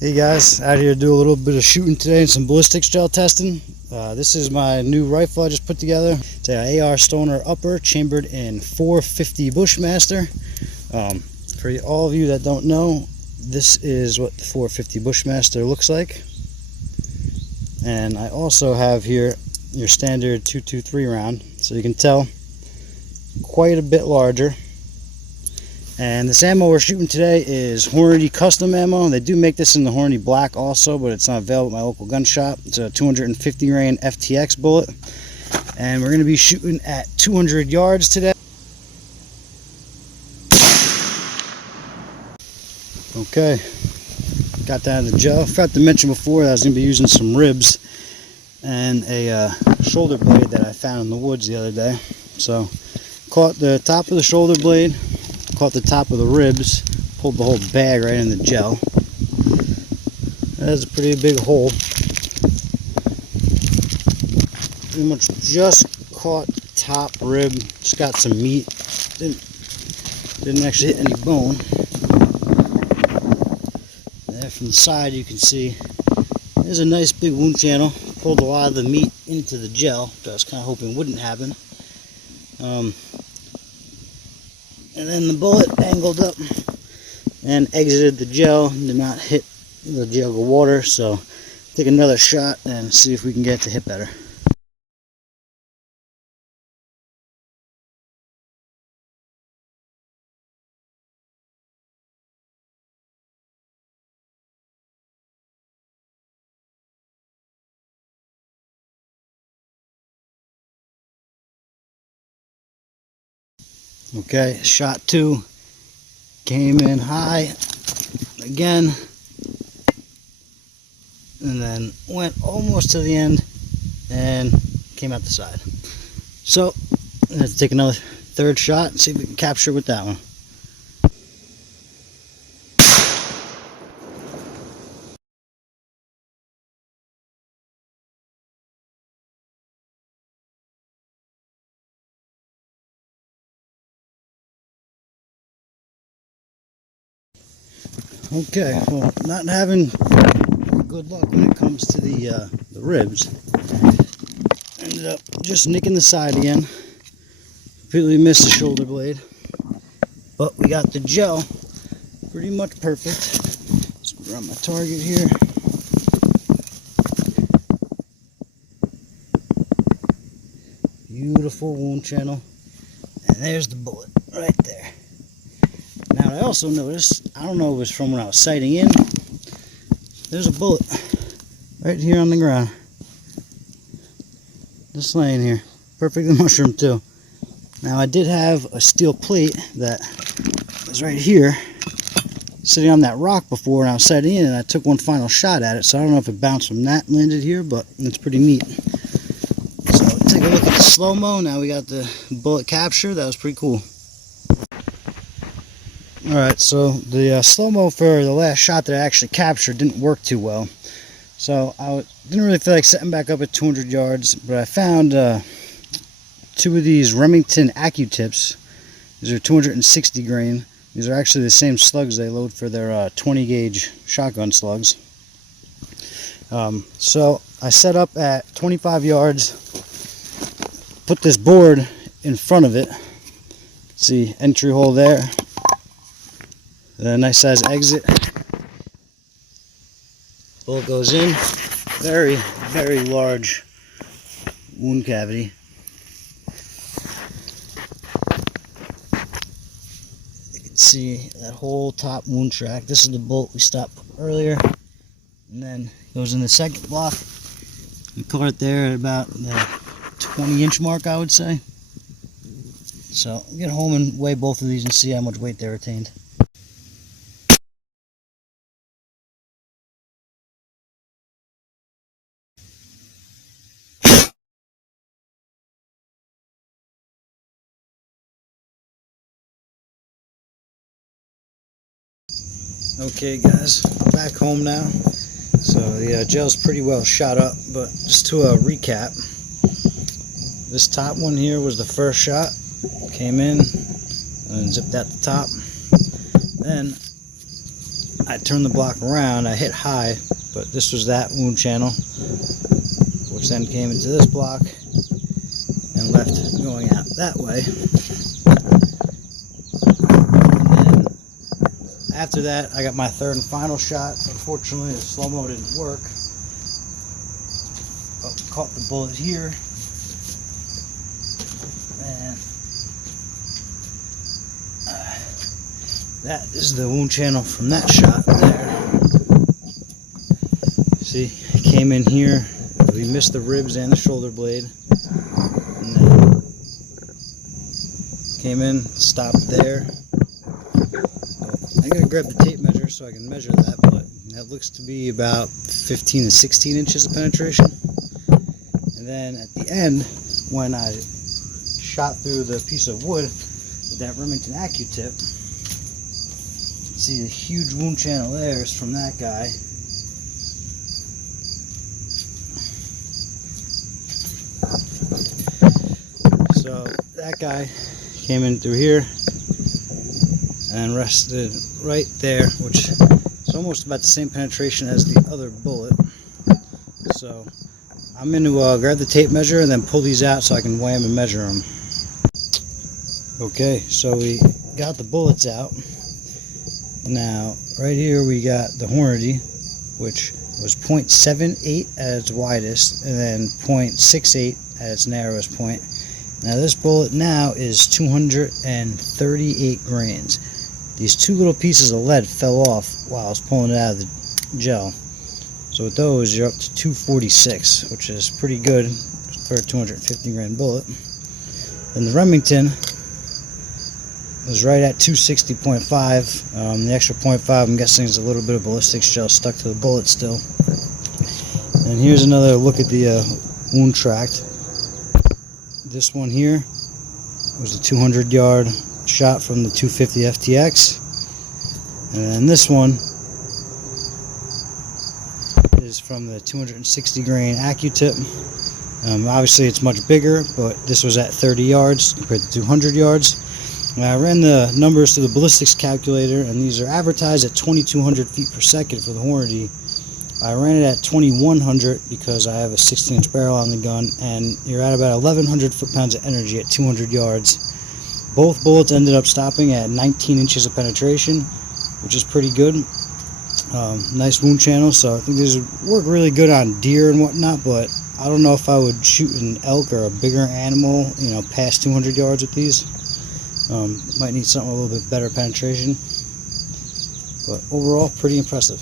Hey guys, out here to do a little bit of shooting today and some ballistics gel testing. This is my new rifle I just put together. It's an AR Stoner upper chambered in 450 Bushmaster. For all of you that don't know, this is what the 450 Bushmaster looks like. And I also have here your standard 223 round, so you can tell quite a bit larger. And this ammo we're shooting today is hornady custom ammo. They do make this in the hornady black also, but it's not available at my local gun shop. It's a 250 grain FTX bullet, and we're going to be shooting at 200 yards today. Okay, got that in the gel. I forgot to mention before that I was going to be using some ribs and a shoulder blade that I found in the woods the other day. So caught the top of the shoulder blade, caught the top of the ribs, pulled the whole bag right in the gel. That's a pretty big hole. Pretty much just caught top rib, just got some meat. Didn't actually hit any bone. There from the side you can see there's a nice big wound channel. Pulled a lot of the meat into the gel, which I was kind of hoping wouldn't happen. And then the bullet angled up and exited the gel, did not hit the jug of water, so take another shot and see if we can get it to hit better. Okay, shot 2 came in high again, and then went almost to the end and came out the side. So I'm going to have to take another third shot and see if we can capture with that one. Okay, well, not having good luck when it comes to the ribs. Ended up just nicking the side again. Completely missed the shoulder blade, but we got the gel pretty much perfect. Let's grab my target here. Beautiful wound channel, and there's the bullet right there. Now I also noticed, I don't know if it was from when I was sighting in, there's a bullet right here on the ground. Just laying here. Perfectly mushroomed too. Now I did have a steel plate that was right here, sitting on that rock before when I was sighting in, and I took one final shot at it, so I don't know if it bounced from that and landed here, but it's pretty neat. So take a look at the slow-mo. Now we got the bullet capture. That was pretty cool. Alright, so the slow-mo for the last shot that I actually captured didn't work too well. So I didn't really feel like setting back up at 200 yards, but I found 2 of these Remington accutips. These are 260 grain. These are actually the same slugs they load for their 20 gauge shotgun slugs. So I set up at 25 yards, put this board in front of it. See, entry hole there. A nice size exit. Bullet goes in. Very, very large wound cavity. You can see that whole top wound track. This is the bullet we stopped earlier. And then goes in the second block. We caught it there at about the 20-inch mark, I would say. So I'll get home and weigh both of these and see how much weight they retained. Okay guys, back home now. So the gel's pretty well shot up, but just to recap, this top one here was the first shot. Came in and zipped out the top. Then I turned the block around, I hit high, but this was that wound channel, which then came into this block and left going out that way. And then after that, I got my third and final shot. Unfortunately, the slow-mo didn't work. Oh, caught the bullet here. And that is the wound channel from that shot there. See, it came in here. We missed the ribs and the shoulder blade. And then came in, stopped there. I gotta grab the tape measure so I can measure that, but that looks to be about 15 to 16 inches of penetration. And then at the end, when I shot through the piece of wood with that Remington accutip, see the huge wound channel there is from that guy. So that guy came in through here and rested right there, which is almost about the same penetration as the other bullet. So I'm going to grab the tape measure and then pull these out so I can weigh them and measure them. Okay, so we got the bullets out. Now right here we got the hornady, which was 0.78 at its widest and then 0.68 at its narrowest point. Now this bullet now is 238 grains. These two little pieces of lead fell off while I was pulling it out of the gel. So with those, you're up to 246, which is pretty good for a 250 grain bullet. And the Remington was right at 260.5. The extra 0.5, I'm guessing, is a little bit of ballistics gel stuck to the bullet still. And here's another look at the wound tract. This one here was a 200-yard shot from the 250 FTX, and then this one is from the 260 grain accutip. Obviously it's much bigger, but this was at 30 yards compared to 200 yards. And I ran the numbers to the ballistics calculator, and these are advertised at 2,200 feet per second for the hornady. I ran it at 2,100 because I have a 16-inch barrel on the gun, and you're at about 1,100 foot-pounds of energy at 200 yards. Both bullets ended up stopping at 19 inches of penetration, which is pretty good. Nice wound channel, so I think these would work really good on deer and whatnot, but I don't know if I would shoot an elk or a bigger animal, you know, past 200 yards with these. Might need something a little bit better penetration, but overall, pretty impressive.